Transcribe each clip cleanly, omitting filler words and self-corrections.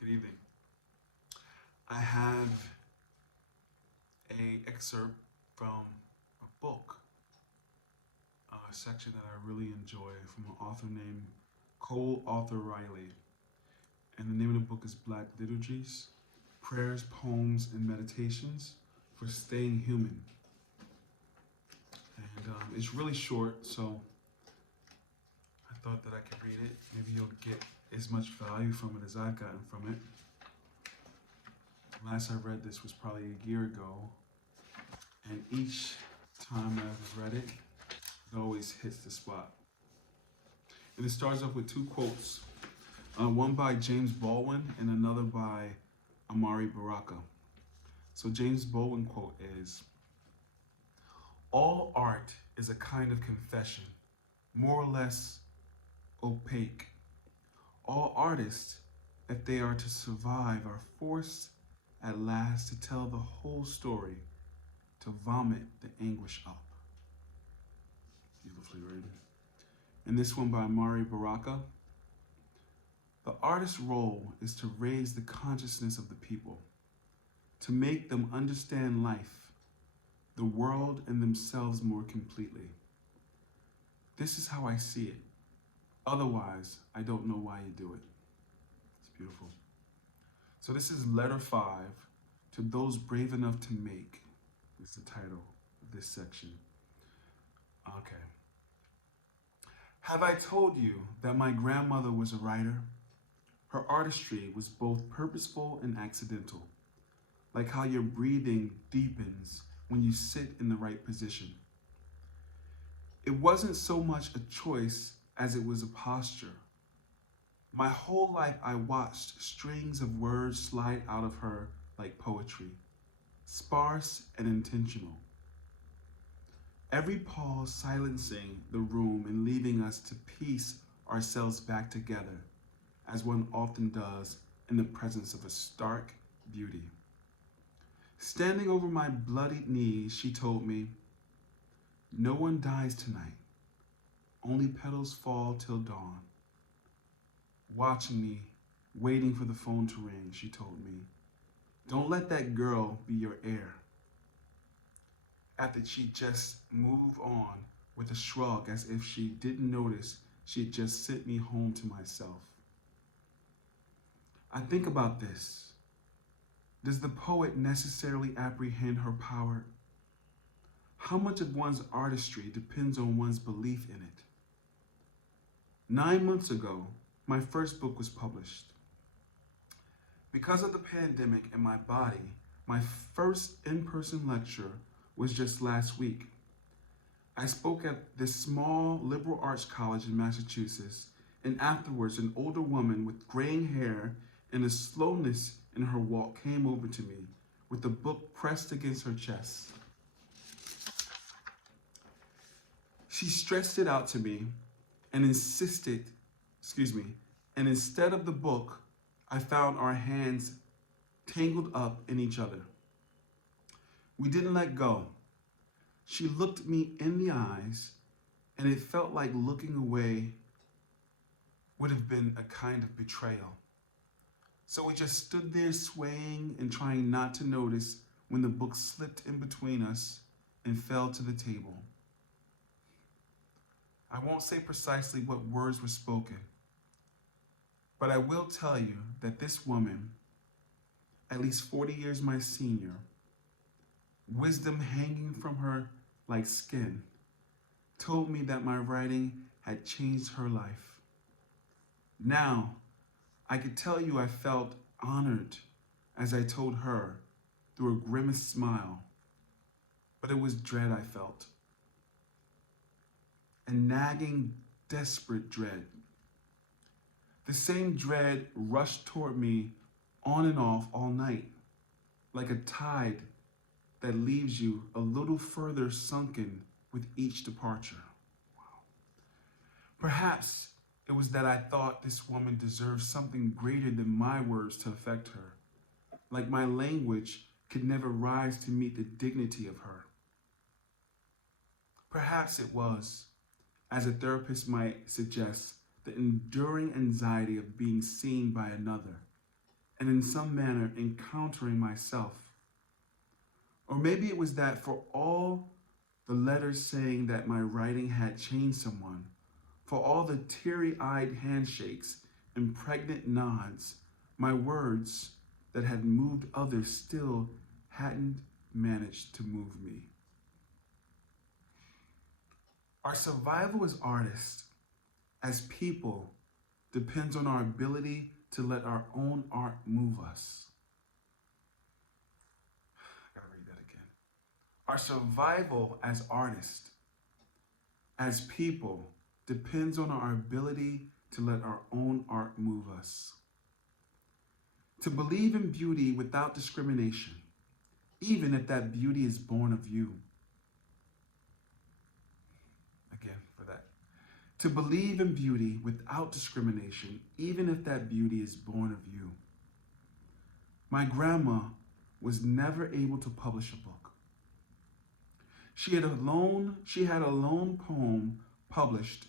Good evening. I have a excerpt from a book, a section that I really enjoy from an author named Cole Arthur Riley. And the name of the book is Black Liturgies, Prayers, Poems, and Meditations for Staying Human. And it's really short, so I thought that I could read it. Maybe you'll get as much value from it as I've gotten from it. Last I read this was probably a year ago, and each time I've read it, it always hits the spot. And it starts off with two quotes, one by James Baldwin and another by Amari Baraka. So James Baldwin quote is, "All art is a kind of confession, more or less opaque. All artists, if they are to survive, are forced at last to tell the whole story, to vomit the anguish up." Beautifully written. And this one by Amari Baraka. "The artist's role is to raise the consciousness of the people, to make them understand life, the world, and themselves more completely. This is how I see it. Otherwise, I don't know why you do it." It's beautiful. So this is letter 5 to those brave enough to make, is the title of this section. Okay. "Have I told you that my grandmother was a writer? Her artistry was both purposeful and accidental, like how your breathing deepens when you sit in the right position. It wasn't so much a choice as it was a posture. My whole life I watched strings of words slide out of her like poetry, sparse and intentional. Every pause silencing the room and leaving us to piece ourselves back together, as one often does in the presence of a stark beauty. Standing over my bloodied knees, she told me, 'No one dies tonight. Only petals fall till dawn.' Watching me, waiting for the phone to ring, she told me, 'Don't let that girl be your heir.' After she'd just move on with a shrug as if she didn't notice she'd just sent me home to myself. I think about this. Does the poet necessarily apprehend her power? How much of one's artistry depends on one's belief in it? 9 months ago, my first book was published. Because of the pandemic and my body, my first in-person lecture was just last week. I spoke at this small liberal arts college in Massachusetts, and afterwards an older woman with graying hair and a slowness in her walk came over to me with the book pressed against her chest. She stretched it out to me and and instead of the book, I found our hands tangled up in each other. We didn't let go. She looked me in the eyes, and it felt like looking away would have been a kind of betrayal. So we just stood there swaying and trying not to notice when the book slipped in between us and fell to the table. I won't say precisely what words were spoken, but I will tell you that this woman, at least 40 years my senior, wisdom hanging from her like skin, told me that my writing had changed her life. Now, I could tell you I felt honored as I told her through a grimaced smile, but it was dread I felt. A nagging, desperate dread. The same dread rushed toward me on and off all night, like a tide that leaves you a little further sunken with each departure. Wow. Perhaps it was that I thought this woman deserved something greater than my words to affect her, like my language could never rise to meet the dignity of her. Perhaps it was, as a therapist might suggest, the enduring anxiety of being seen by another, and in some manner encountering myself. Or maybe it was that for all the letters saying that my writing had changed someone, for all the teary-eyed handshakes and pregnant nods, my words that had moved others still hadn't managed to move me. Our survival as artists, as people, depends on our ability to let our own art move us. I gotta read that again. Our survival as artists, as people, depends on our ability to let our own art move us. To believe in beauty without discrimination, even if that beauty is born of you. Again, for that. To believe in beauty without discrimination, even if that beauty is born of you. My grandma was never able to publish a book. She had a lone poem published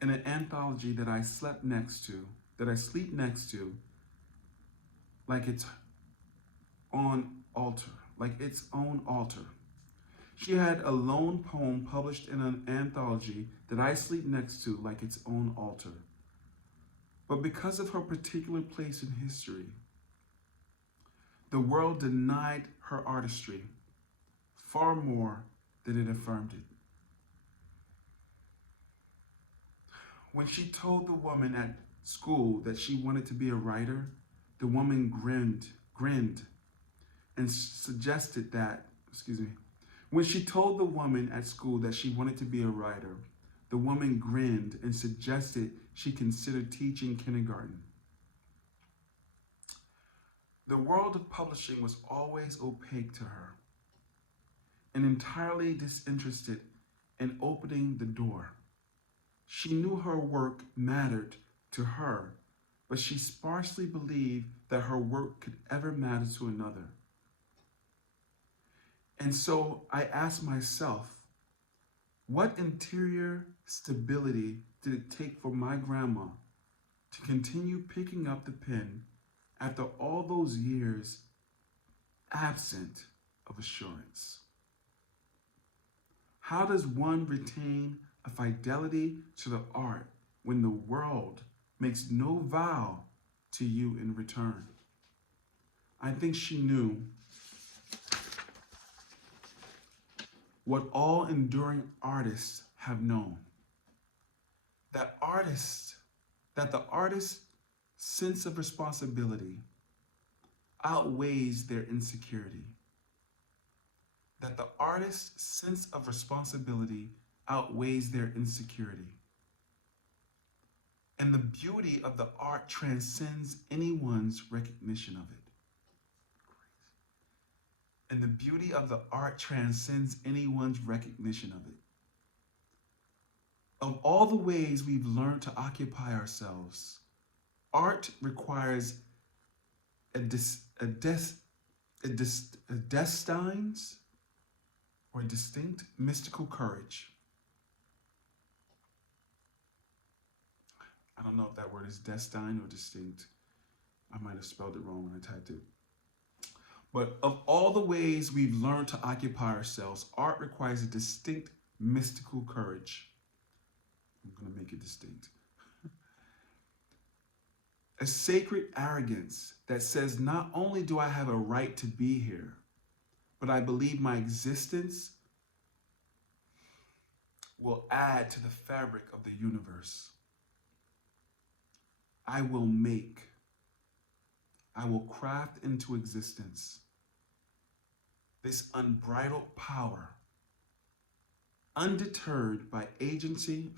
in an anthology that I sleep next to, like its own altar. She had a lone poem published in an anthology that I sleep next to like its own altar. But because of her particular place in history, the world denied her artistry far more than it affirmed it. When she told the woman at school that she wanted to be a writer, the woman grinned and suggested that, When she told the woman at school that she wanted to be a writer, the woman grinned and suggested she consider teaching kindergarten. The world of publishing was always opaque to her and entirely disinterested in opening the door. She knew her work mattered to her, but she sparsely believed that her work could ever matter to another. And so I asked myself, what interior stability did it take for my grandma to continue picking up the pen after all those years absent of assurance? How does one retain a fidelity to the art when the world makes no vow to you in return? I think she knew what all enduring artists have known, that the artist's sense of responsibility outweighs their insecurity. That the artist's sense of responsibility outweighs their insecurity. And the beauty of the art transcends anyone's recognition of it. And the beauty of the art transcends anyone's recognition of it. Of all the ways we've learned to occupy ourselves, art requires a distinct mystical courage. I don't know if that word is destined or distinct. I might have spelled it wrong when I typed it. But of all the ways we've learned to occupy ourselves, art requires a distinct mystical courage. I'm going to make it distinct. A sacred arrogance that says, not only do I have a right to be here, but I believe my existence will add to the fabric of the universe. I will craft into existence this unbridled power, undeterred by agency,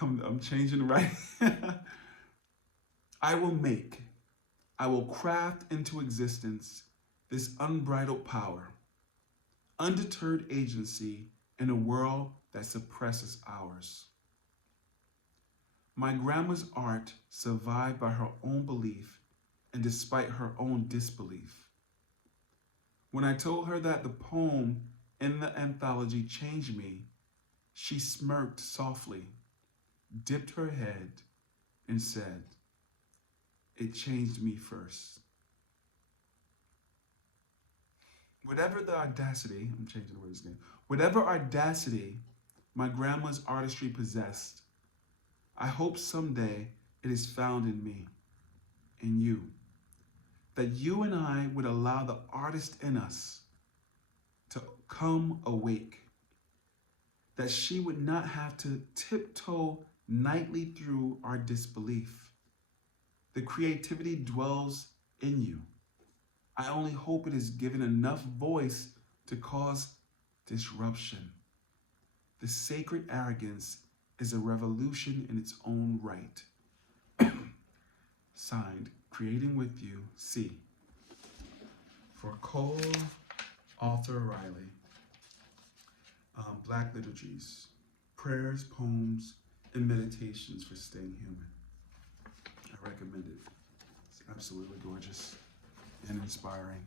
I'm changing right. I will craft into existence this unbridled power, undeterred agency in a world that suppresses ours. My grandma's art survived by her own belief and despite her own disbelief. When I told her that the poem in the anthology changed me, she smirked softly dipped her head, and said, "It changed me first." Whatever the audacity, I'm changing the words again. Whatever audacity my grandma's artistry possessed, I hope someday it is found in me, in you. That you and I would allow the artist in us to come awake. That she would not have to tiptoe nightly through our disbelief. The creativity dwells in you. I only hope it is given enough voice to cause disruption. The sacred arrogance is a revolution in its own right. Signed, Creating with You, C. For Cole Arthur Riley. Black Liturgies. Prayers, poems, and meditations for staying human. I recommend it. It's absolutely gorgeous and inspiring.